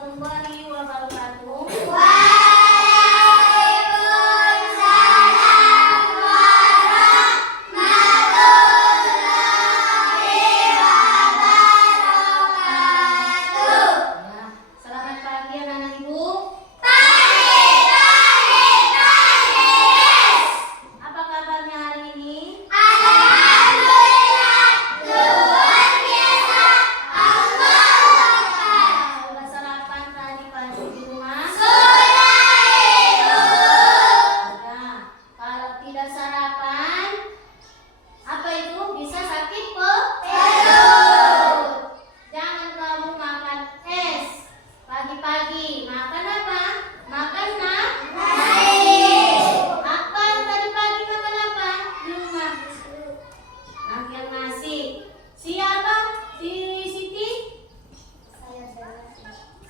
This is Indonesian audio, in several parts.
warahmatullahi wabarakatuh.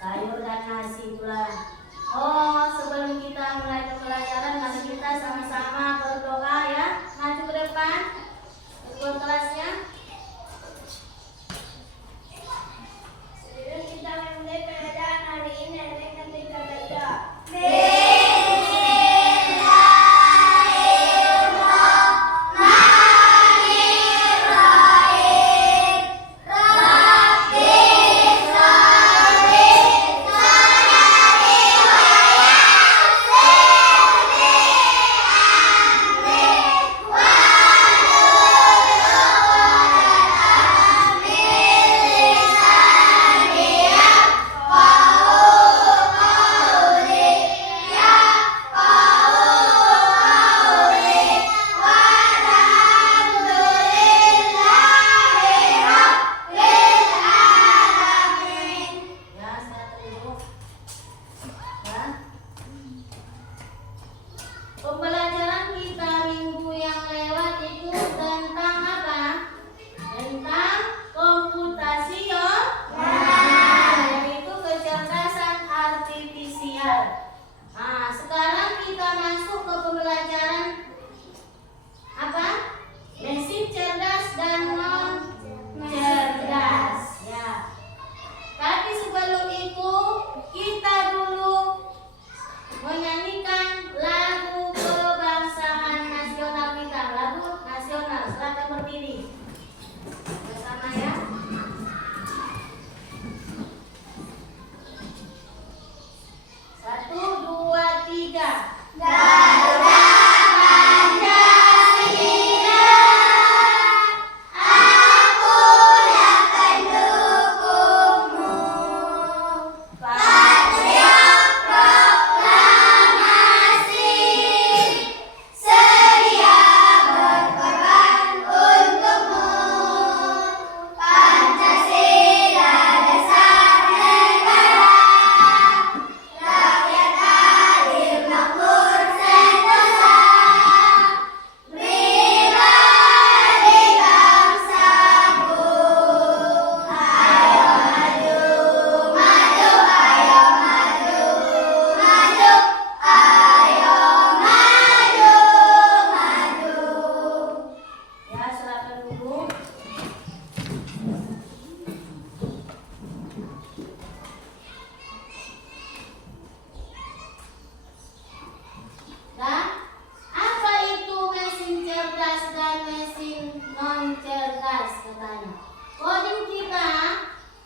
Sayur dan nasi pula. Oh, sebelum kita mulai pembelajaran, mari kita sama-sama berdoa ya. Maju ke depan, ketua kelasnya. Sebelum kita memulai pelajaran hari ini, akan kita baca. Pembelajaran kita minggu yang lewat itu tentang apa? Tentang komputasi yaitu kecerdasan artifisial. Nah, sekarang kita masuk ke pembelajaran apa? Mesin cerdas dan non cerdas. Ya. Tapi sebelum itu kita dulu menyanyikan lagu kebangsaan nasional kita, lagu nasional. Silakan berdiri bersama ya. Satu, dua, tiga.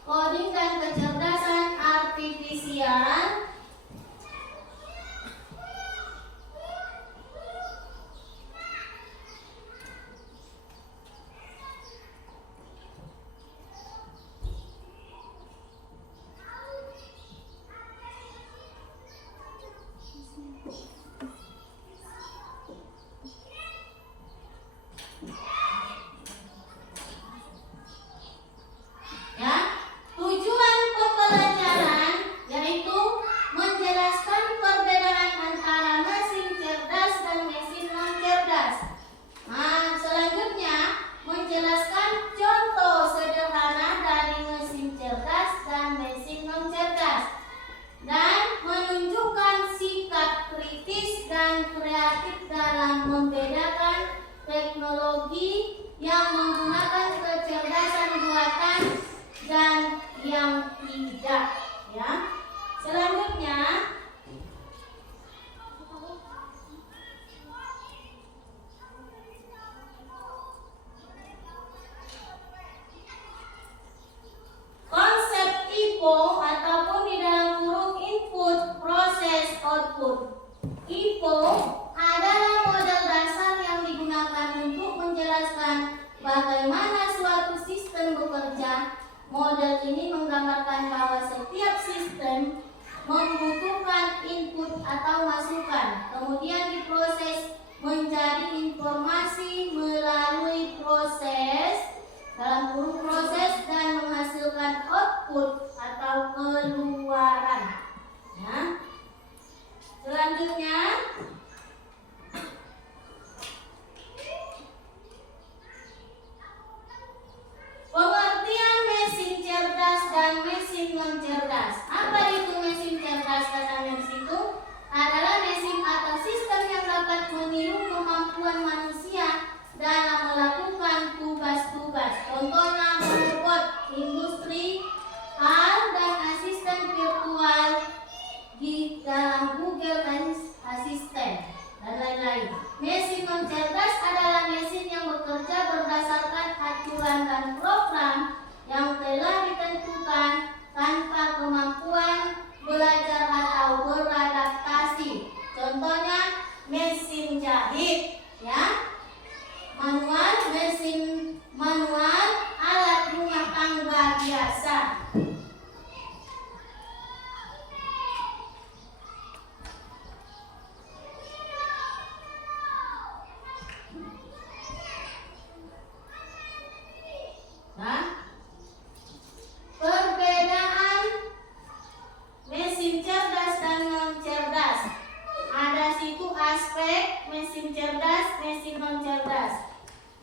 Coding dan kecerdasan artifisial. Tujuan pembelajaran yaitu menjelaskan perbedaan antara mesin cerdas dan mesin non cerdas. Nah, selanjutnya menjelaskan contoh sederhana dari mesin cerdas dan mesin non cerdas dan menunjukkan sikap kritis dan kreatif dalam membedakan teknologi yang menggunakan kecerdasan buatan dan yang tidak, ya. Selanjutnya, konsep IPO ataupun di dalam huruf input, proses, output. IPO adalah model dasar yang digunakan untuk menjelaskan bagaimana suatu sistem bekerja. Model ini menggambarkan bahwa setiap sistem membutuhkan input atau masukan, kemudian diproses menjadi informasi melalui proses dalam huruf proses dan menghasilkan output atau keluaran. Ya. Selanjutnya, pengertian mesin cerdas dan mesin non cerdas. Apa itu mesin cerdas? Katanya di situ adalah mesin atau sistem yang dapat meniru kemampuan manusia dalam melakukan tugas-tugas. Contohnya robot, industri, hal dan asisten virtual di dalam Google Assistant dan lain-lain. Mesin non cerdas adalah mesin yang bekerja berdasarkan aturan dan program yang telah ditentukan tanpa kemampuan belajar atau beradaptasi. Contohnya mesin jahit, ya, mesin manual, alat rumah tangga biasa. Nah, perbedaan mesin cerdas dan non cerdas. Ada situ aspek mesin cerdas, mesin non cerdas.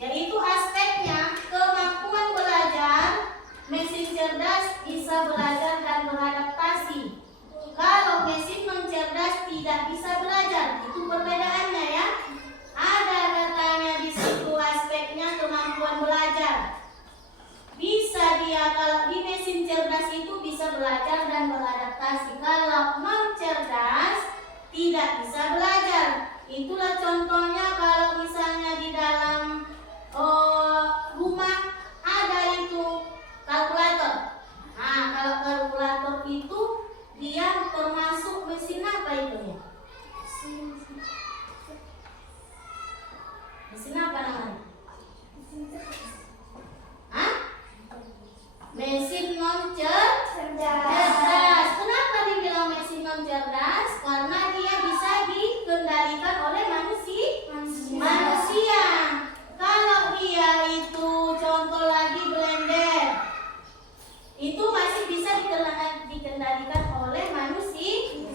Yaitu aspeknya kemampuan belajar. Mesin cerdas bisa belajar dan beradaptasi. Kalau mesin non cerdas tidak bisa belajar. Itu perbedaannya, ya. Ada katanya di situ aspeknya kemampuan belajar. Bisa dia, kalau di mesin cerdas itu bisa belajar dan beradaptasi. Kalau non cerdas tidak bisa belajar. Itulah contohnya kalau misalnya di dalam rumah ada itu kalkulator. Nah, kalau kalkulator itu dia termasuk mesin apa itu ya? Mesin apa namanya? Hah? Mesin non cerdas. Kenapa dibilang mesin non cerdas? Karena dia bisa dikendalikan oleh manusia. Kalau dia itu contoh lagi blender, itu masih bisa dikendalikan oleh manusia.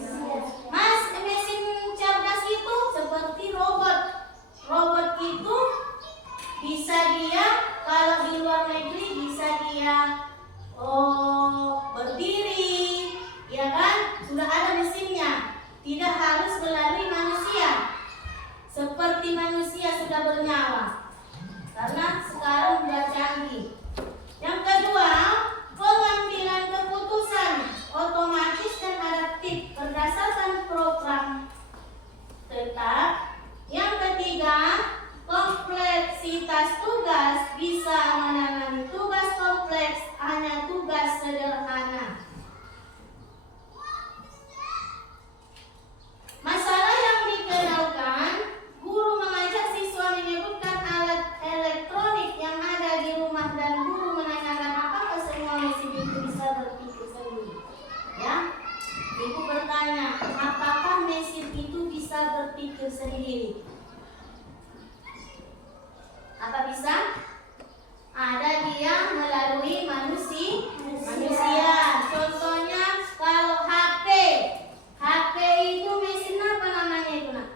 Mesin cerdas itu seperti robot. Robot itu bisa dia kalau di luar negeri bisa dia berdiri, ya kan? Sudah ada mesinnya, tidak harus melalui manusia. Seperti manusia sudah bernyawa, karena sekarang sudah canggih. Yang kedua, pengambilan keputusan otomatis dan adaptif berdasarkan program tetap. Yang ketiga, kompleksitas tugas, bisa menangani tugas kompleks, hanya tugas sederhana. Masalah yang dikenalkan, guru mengajak siswa menyebutkan alat elektronik yang ada di rumah dan guru menanyakan apakah semua mesin itu bisa berpikir sendiri. Ya, ibu bertanya, apakah mesin itu bisa berpikir sendiri? Apa bisa? Ada dia melalui manusia. Contohnya kalau HP itu mesin apa namanya itu, nak?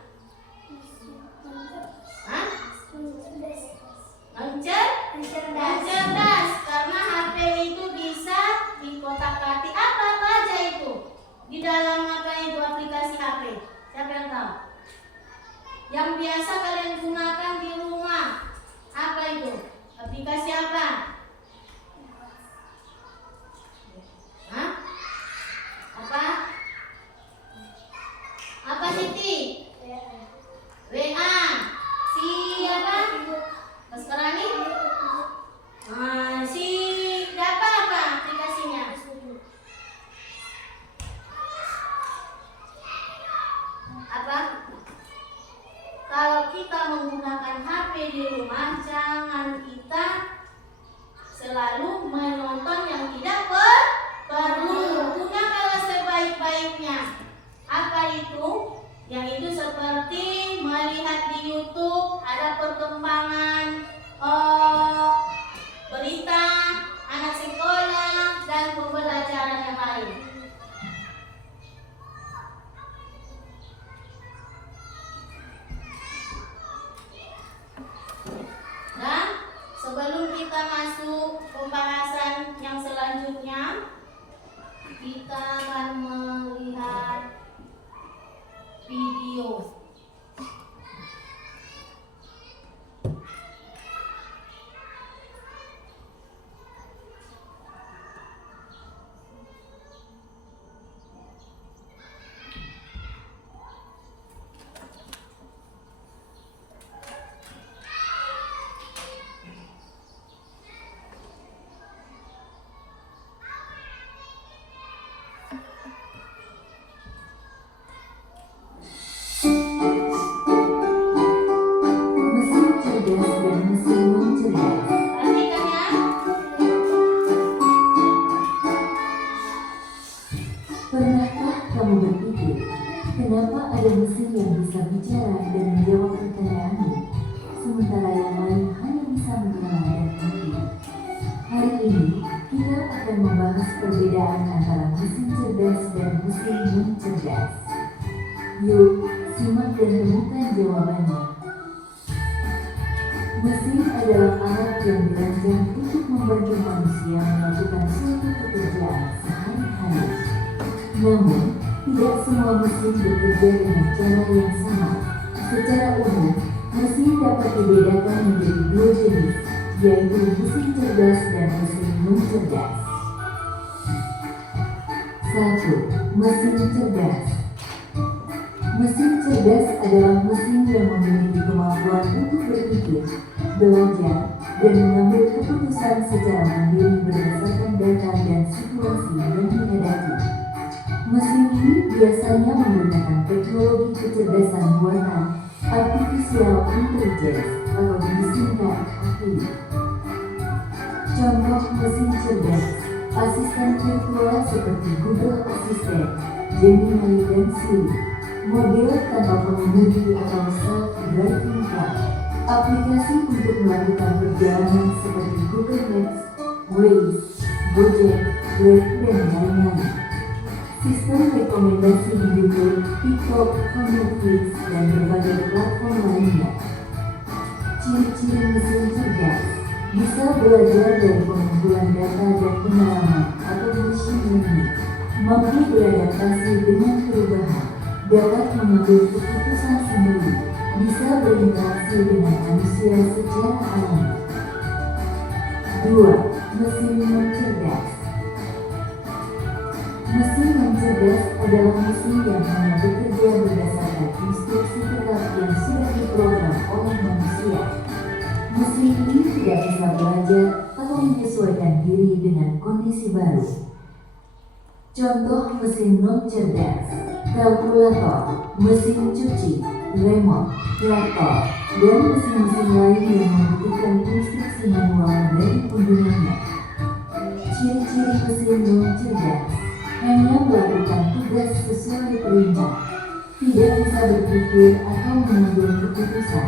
Hah? Non-cerdas. Karena HP itu bisa dikotak-katik apa aja itu. Di dalam apa itu aplikasi HP? Siapa yang tahu? Yang biasa kalian gunakan di rumah. Apa itu? Aplikasi apa? Hah? Apa? kita akan melihat video. Mesin cerdas dan mesin non-cerdas. Perhatikan ya. Pernahkah kamu berpikir, kenapa ada mesin yang bisa bicara dan menjawab pertanyaanmu, sementara yang lain hanya bisa mendengar dan mengerti? Hari ini, kita akan membahas perbedaan antara mesin cerdas dan mesin non-cerdas. Yuk, simak dan temukan jawabannya. Mesin adalah alat yang dirancang untuk membantu manusia melakukan suatu pekerjaan sehari-hari. Namun, tidak semua mesin bekerja dengan cara yang sama. Secara umum, mesin dapat dibedakan menjadi dua jenis, yaitu mesin cerdas dan mesin non-cerdas. 1. Mesin cerdas. Mesin cerdas adalah mesin yang memiliki kemampuan untuk berpikir, belajar, dan mengambil keputusan secara mandiri berdasarkan data dan situasi yang dihadapi. Mesin ini biasanya menggunakan teknologi kecerdasan buatan artificial intelligence atau disingkat AI. Contoh mesin cerdas, asisten virtual seperti Google Assistant, Gemini, dan Siri, mobil tanpa pengemudi atau self-driving car, aplikasi untuk melakukan perjalanan seperti Google Maps, Waze, Gojek, Grab, dan lain-lain. Sistem rekomendasi di YouTube, TikTok, Netflix, dan berbagai platform lainnya. Ciri-ciri mesin cerdas bisa belajar dari pengumpulan data dan pengalaman atau machine learning, mampu beradaptasi dengan perubahan, dapat mengambil keputusan sendiri, bisa berinteraksi dengan manusia secara alami. 2. Mesin non-cerdas. Mesin non-cerdas adalah mesin yang hanya bekerja berdasarkan instruksi tetap yang sudah diprogram oleh manusia. Mesin ini tidak bisa belajar atau menyesuaikan diri dengan kondisi baru. Contoh mesin non-cerdas: kalkulator, mesin cuci, remote, traktor, dan mesin-mesin lain yang membutuhkan instruksi manual dari penggunanya. Ciri-ciri mesin non-cerdas: hanya melakukan tugas sesuai perintah, tidak bisa berpikir atau mengambil keputusan,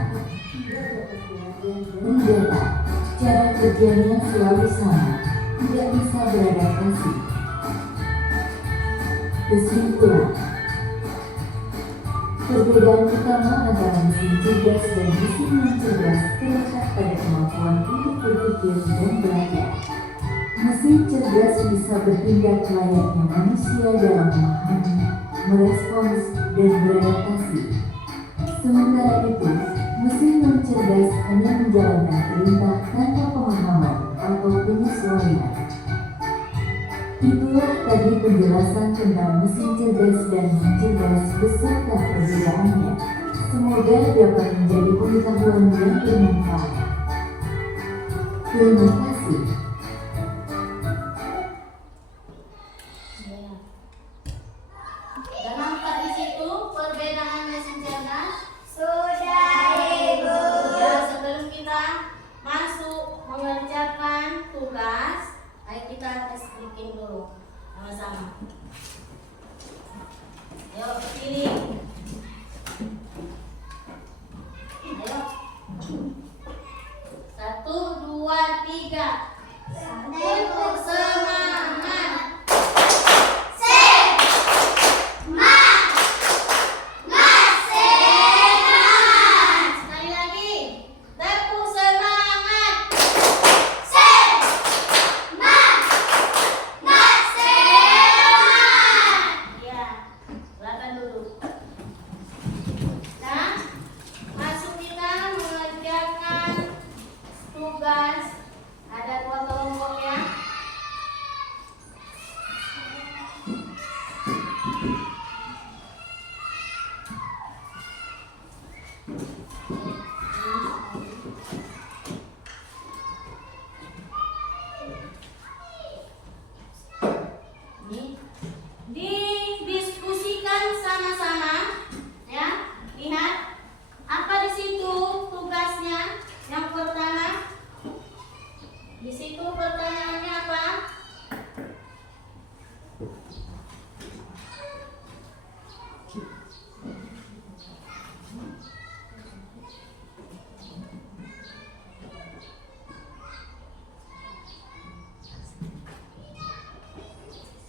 tidak dapat belajar dari data, cara kerjanya selalu sama, tidak bisa beradaptasi. Kesimpulan: perbedaan utama antara mesin cerdas dan mesin non-cerdas terletak pada kemampuan untuk berpikir dan belajar. Mesin cerdas bisa bertindak layaknya manusia dalam memahami, merespons, dan beradaptasi. Sementara itu, mesin non-cerdas hanya menjalankan perintah tanpa pemahaman atau penyesuaian. Itulah tadi penjelasan tentang mesin cerdas dan non-cerdas beserta perbedaannya. Semoga dapat menjadi pengetahuan yang bermanfaat. Terima kasih. Dan nampak di situ perbedaan mesin cerdas. Sudah, Ibu. Ya, sebelum kita masuk mengerjakan tugas, ayo kita tes speaking dulu sama-sama. Ayo berdiri. Ayo. 1, 2, 3. Untuk semangat. Sekali lagi. Tepuk semangat.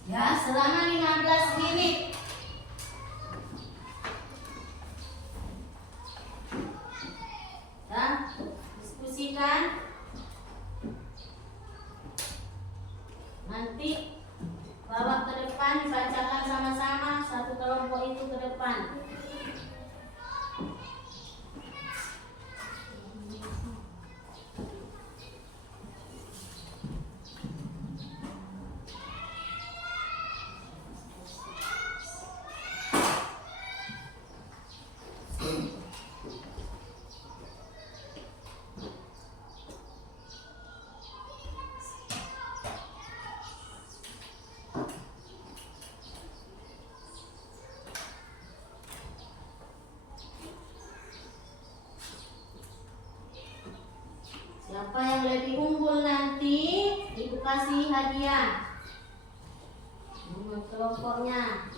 Ya, selama 15 menit. Ya, diskusikan. Nanti bawa ke depan, dibacakan sama-sama, satu kelompok itu ke depan. Siapa yang lebih unggul nanti, ibu kasih hadiah. Kelompoknya.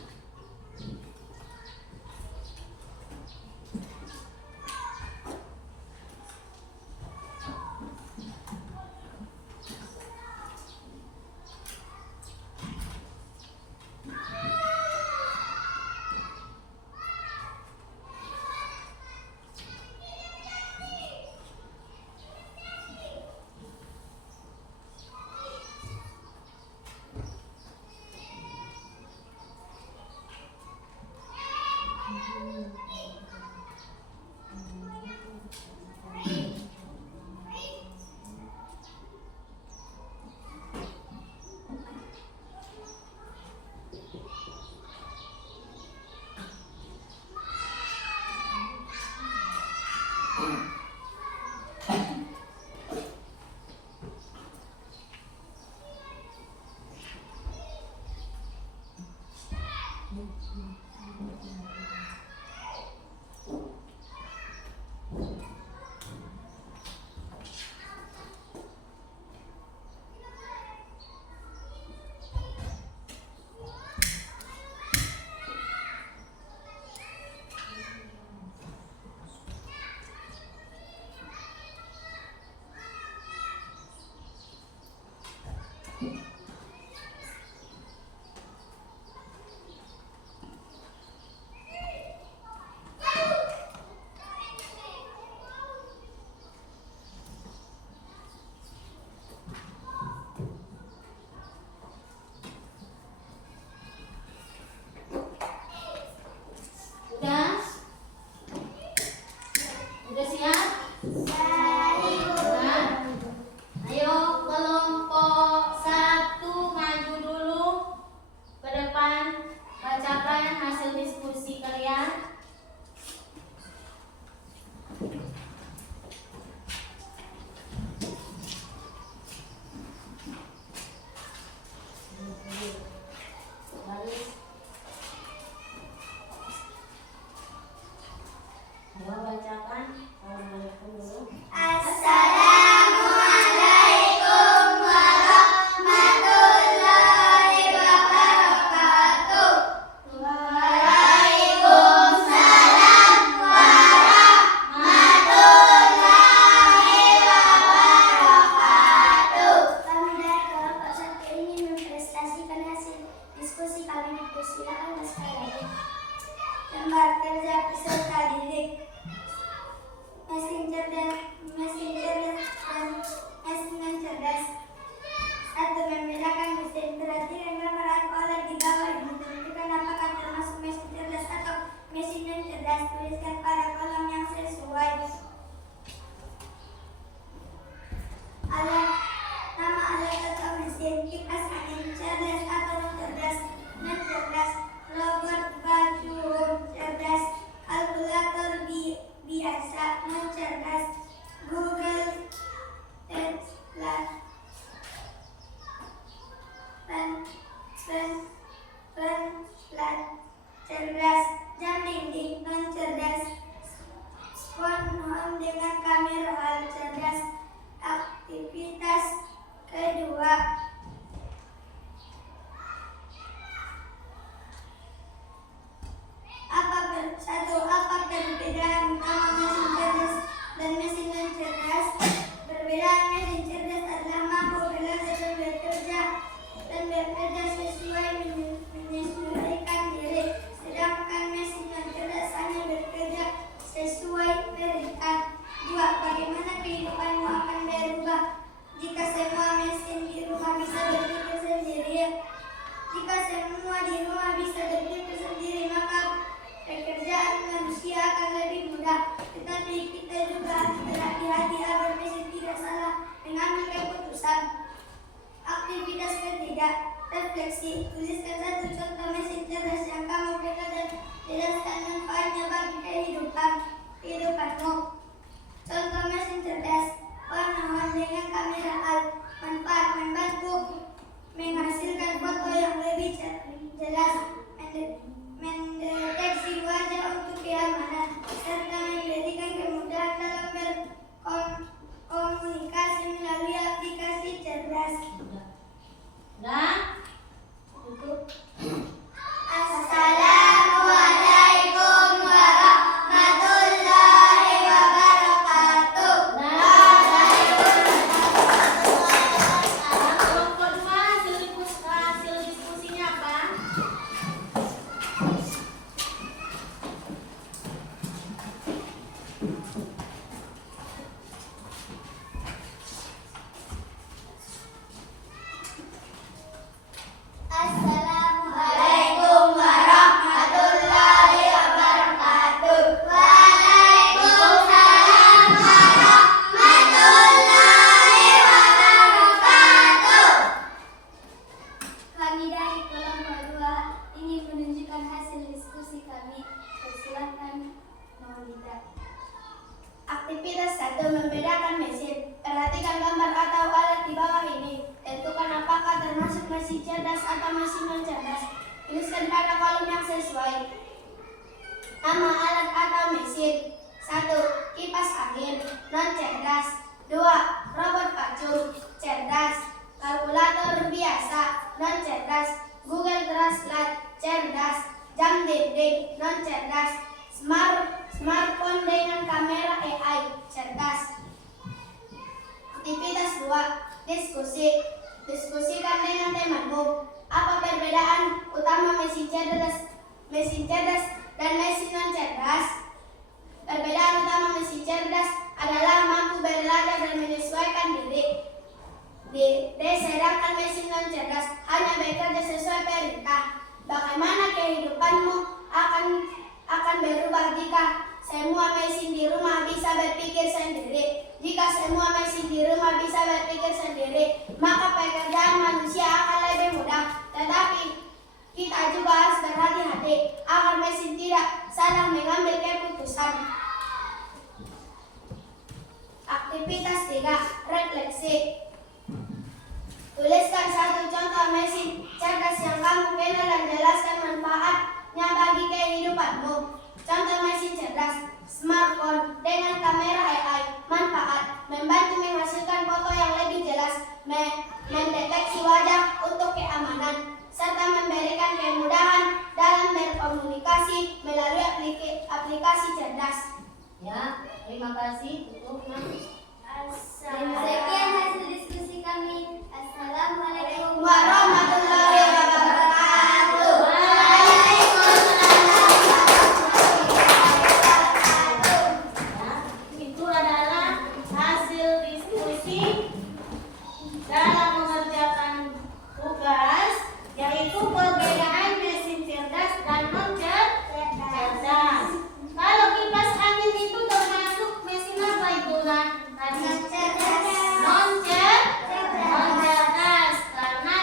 Udah siap? Nah, ayo kelompok 1 maju dulu ke depan, bacakan hasil diskusi kalian. Ayo bacakan. Assalamualaikum dulu. Assalamualaikum warahmatullahi wabarakatuh. Waalaikumsalam warahmatullahi wabarakatuh. Kami dari kelompok 1 ingin mempresentasikan hasil diskusi kami. Persilakan waspada. Lembar kerja peserta didik. Mesin cerdas dan mesin cerdas. 1. Membedakan mesin perhatikan gambar alkohol di bawah ini. Tentukan apakah termasuk mesin cerdas atau mesin non cerdas. Tuliskan pada kolom yang sesuai. Nama alat atau mesin. Kipas angin cerdas atau non cerdas. Non cerdas. Robot vacuum cerdas. Kalkulator biasa non cerdas. Google Translate cerdas. Jam dinding non cerdas. Phone dengan kamera hal cerdas. Aktivitas kedua. di rumah bisa berdiri sendiri, maka pekerjaan manusia akan lebih mudah. Tetapi kita juga harus berhati-hati agar mesin tidak salah mengambil keputusan. Aktivitas ketiga, refleksi. Tuliskan satu contoh mesin cerdas yang kamu pegang dan jelaskan manfaatnya bagi kehidupanmu. Contoh mesin cerdas, warna hon dengan kamera al, manfaat membantu menghasilkan foto yang lebih jelas, mendeteksi wajah untuk keamanan, serta memberikan kemudahan dalam berkomunikasi melalui aplikasi cerdas. Nah, tutup. Assalamualaikum warahmatullahi wabarakatuh. Kelompok 2 hasil diskusinya apa? Assalamualaikum warahmatullahi wabarakatuh. Waalaikumsalam warahmatullahi wabarakatuh. Kami dari kelompok 2 ingin menunjukkan hasil diskusi kami. Persilahkan Maulida. Aktivitas 1, membedakan mesin. Perhatikan gambar atau alat di bawah ini. Tentukan apakah termasuk mesin cerdas atau mesin non cerdas. Tuliskan pada kolom yang sesuai. Nama alat atau mesin. 1. Kipas angin non cerdas. 2. Robot vacuum cerdas. Kalkulator biasa non cerdas. Google Translate cerdas. Jam dinding non cerdas. Smartphone dengan kamera AI cerdas. Aktivitas 2, diskusi. Diskusikan dengan temanmu. Apa perbedaan utama mesin cerdas dan mesin non cerdas? Perbedaan utama mesin cerdas adalah mampu belajar dan menyesuaikan diri. Sedangkan mesin non cerdas hanya bekerja sesuai perintah. Bagaimana kehidupanmu akan berubah jika semua mesin di rumah bisa berpikir sendiri. Jika semua mesin di rumah bisa berpikir sendiri, maka pekerjaan manusia akan lebih mudah. Tetapi kita juga harus berhati-hati agar mesin tidak salah mengambil keputusan. Aktivitas 3, refleksi. Tuliskan satu contoh mesin cerdas yang kamu kenal dan jelaskan manfaatnya bagi kehidupanmu. Contoh mesin cerdas, smartphone dengan kamera AI. Manfaat, membantu menghasilkan foto yang lebih jelas, mendeteksi wajah untuk keamanan, serta memberikan kemudahan dalam berkomunikasi melalui aplikasi cerdas. Ya, terima kasih. Tutup. Sekian hasil diskusi kami. Assalamualaikum warahmatullahi wabarakatuh. Itu adalah hasil diskusi dalam mengerjakan tugas, yaitu perbedaan mesin cerdas dan non cerdas. Kalau kipas angin itu termasuk mesin apa itu, Lan? Non cerdas, karena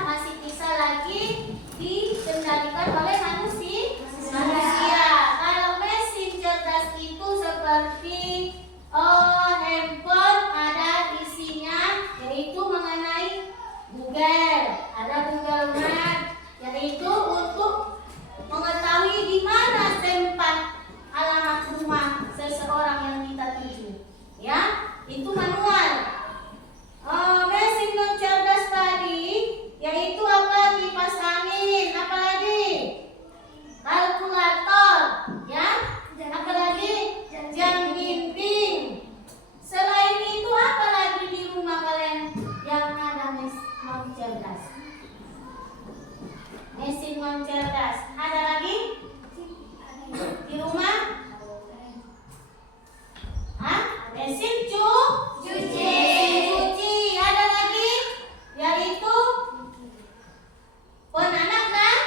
masih bisa lagi dikendalikan oleh manusia. Kalau mesin cerdas itu seperti handphone, ada isinya yaitu mengenai Google, ada Google Map, yaitu untuk mengetahui di mana tempat alamat rumah seseorang yang kita tuju. Ya, itu manual. Mesin non cerdas tadi yaitu apa? Kipas angin, apalagi kalkulator, ya, apalagi jam dinding. Selain itu apa lagi di rumah kalian yang ada mesin non cerdas? Mesin non cerdas. Ada lagi di rumah? Mesin cuci. Ada lagi yaitu penanak dan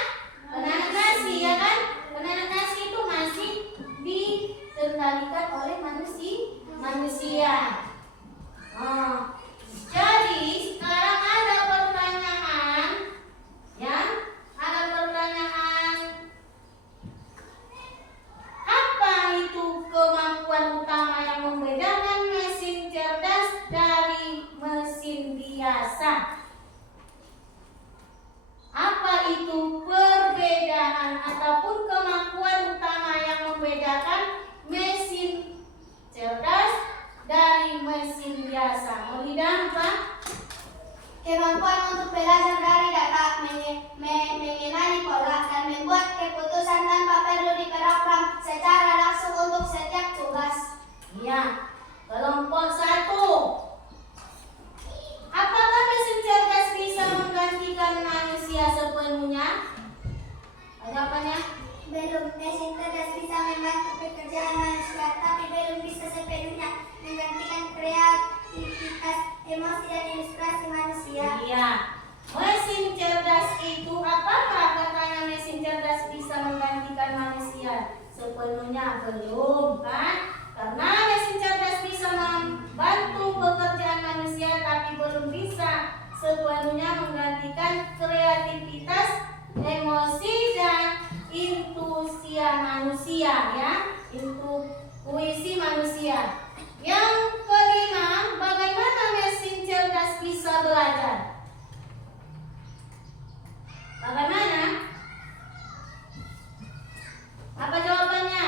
belum. Mesin cerdas bisa membantu pekerjaan manusia, tapi belum bisa sepenuhnya menggantikan kreativitas, emosi, dan ilustrasi manusia. Iya. Mesin cerdas itu apakah katanya mesin cerdas bisa menggantikan manusia? Sepenuhnya belum kan? Karena mesin cerdas bisa membantu pekerjaan manusia tapi belum bisa sepenuhnya menggantikan kreativitas, emosi, dan intuisi manusia ya. Intuisi manusia. Yang kelima, bagaimana mesin cerdas bisa belajar? Bagaimana? Apa jawabannya?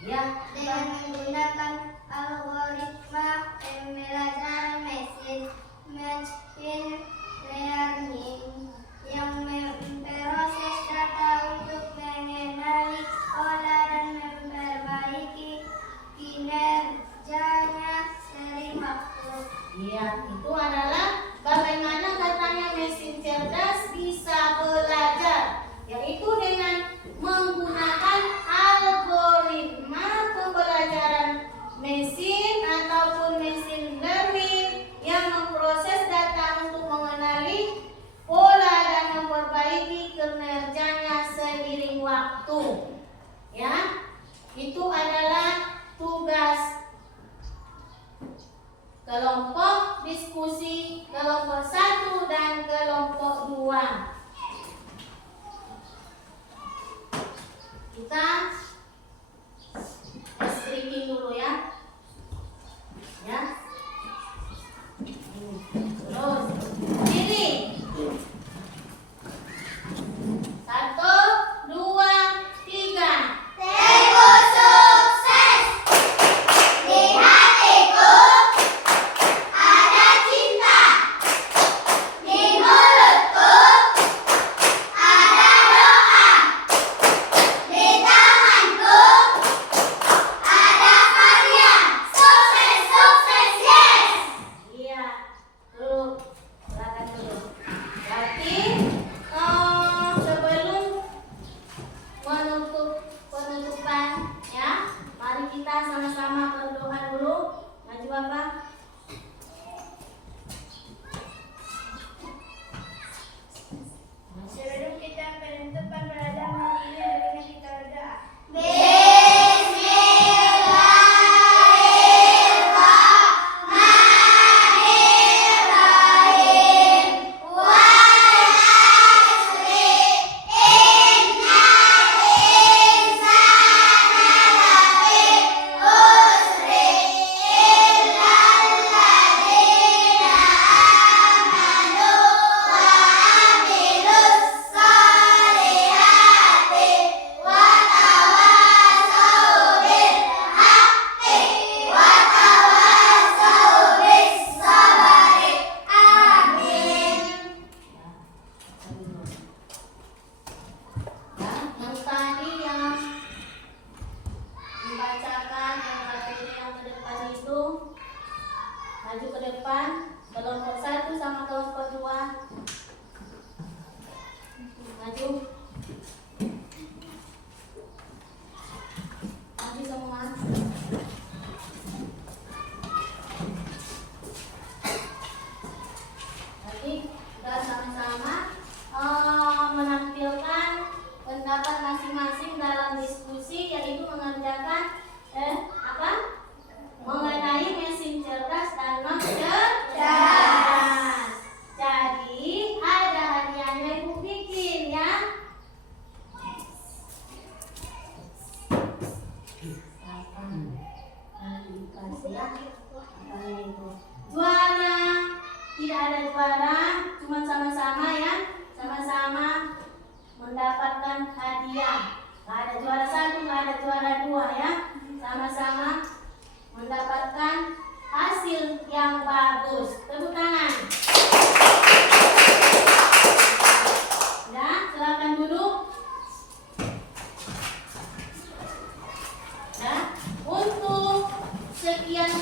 Ya, Dengan menggunakan algoritma pembelajaran mesin learning yang memproses data untuk mengenali pola dan memperbaiki kinerjanya seiring waktu. iya, itu adalah bagaimana katanya mesin cerdas bisa belajar, yaitu dengan menggunakan algoritma pembelajaran mesin ataupun mesin learning yang memproses data untuk mengenali pola dan memperbaiki kinerjanya seiring waktu. Ya, itu adalah tugas kelompok diskusi kelompok 1 dan kelompok 2. Kita breaking dulu ya. Ya. Terus ini 1, 2, 3. Tempo sukses di hatiku ada cinta, di mulutku ada doa, di tanganku ada karya. Sukses, sukses, yes. Iya. Dulu. Silakan dulu. Berarti sebelum penutupan ya, mari kita sama-sama berdoa dulu. Maju Bapak. Sebelum kita penutupan pada hari ini, marilah kita berdoa. Bismillahirrahmanirrahim. Wal asri innal insana lafi khusri illal ladzina amanu wa amilus solihati wa tawasau bil haqqi wa tawasau bis sabri. Amin. Ya, yang tadi yang dibacakan yang materi yang ke depan itu maju ke depan kelompok 1 sama kelompok 2. Maju. Maju semua. Jadi kita sama-sama menampilkan pendapat masing-masing dalam diskusi, yaitu mengerjakan mengenai mesin cerdas dan non cerdas. Jadi ada hadiahnya Ibu bikin ya. Dikasih ya. Apanya itu? Juara. Tidak ada juara, cuma sama-sama ya. Sama-sama mendapatkan hadiah. Nggak ada juara 1, nggak ada juara 2 ya. Sama-sama mendapatkan hasil yang bagus. Tepuk tangan. Ya, silakan duduk. Ya, untuk sekian